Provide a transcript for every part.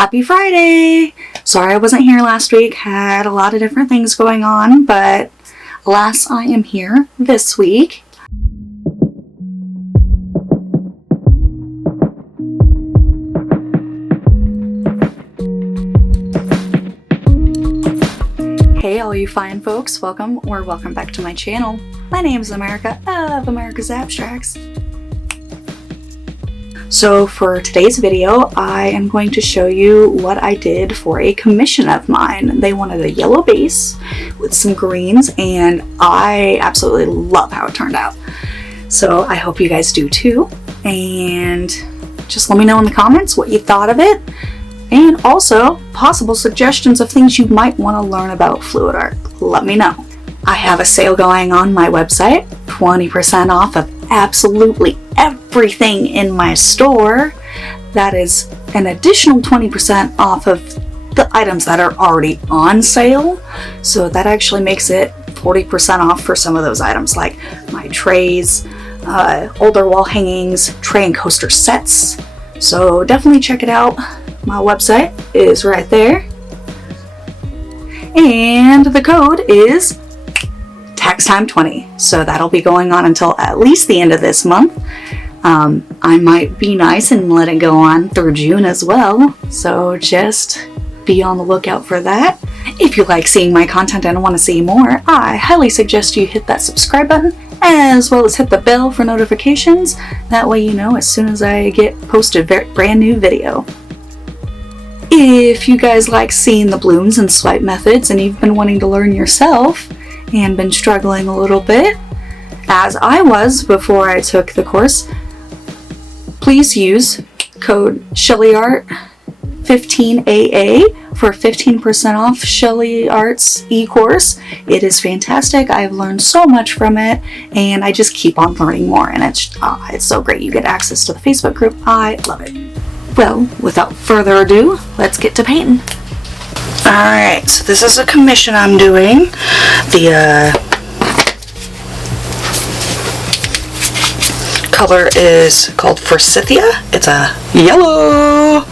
Happy Friday! Sorry I wasn't here last week, had a lot of different things going on, but alas, I am here this week. Hey all you fine folks, welcome back to my channel. My name is America of America's Abstracts. So for today's video, I am going to show you what I did for a commission of mine. They wanted a yellow base with some greens, and I absolutely love how it turned out. So I hope you guys do too. And just let me know in the comments what you thought of it. And also possible suggestions of things you might want to learn about fluid art. Let me know. I have a sale going on my website, 20% off of absolutely everything in my store. That is an additional 20% off of the items that are already on sale. So that actually makes it 40% off for some of those items, like my trays, older wall hangings, tray and coaster sets. So definitely check it out. My website is right there. And the code is TaxTime20, so that'll be going on until at least the end of this month. I might be nice and let it go on through June as well, so just be on the lookout for that. If you like seeing my content and want to see more, I highly suggest you hit that subscribe button as well as hit the bell for notifications. That way you know as soon as I get posted brand new video. If you guys like seeing the blooms and swipe methods and you've been wanting to learn yourself and been struggling a little bit, as I was before I took the course, please use code Sheleeart 15AA for 15% off Sheleeart's e-course. It is fantastic. I've learned so much from it, and I just keep on learning more, and it's so great. You get access to the Facebook group. I love it. Well, without further ado, let's get to painting. Alright, so this is a commission I'm doing. The color is called Forsythia. It's a yellow.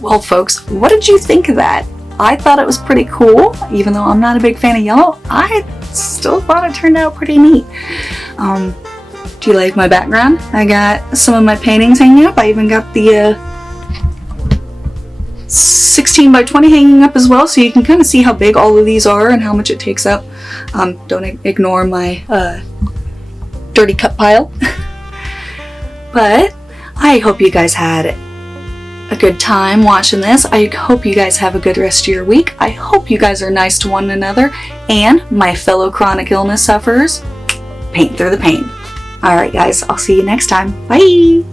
Well, folks, what did you think of that? I thought it was pretty cool. Even though I'm not a big fan of yellow, I still thought it turned out pretty neat. Do you like my background? I got some of my paintings hanging up. I even got the 16 by 20 hanging up as well, so you can kind of see how big all of these are and how much it takes up. Don't ignore my dirty cup pile. But I hope you guys had a good time watching this. I hope you guys have a good rest of your week. I hope you guys are nice to one another, and my fellow chronic illness sufferers, paint through the pain. Alright guys, I'll see you next time. Bye!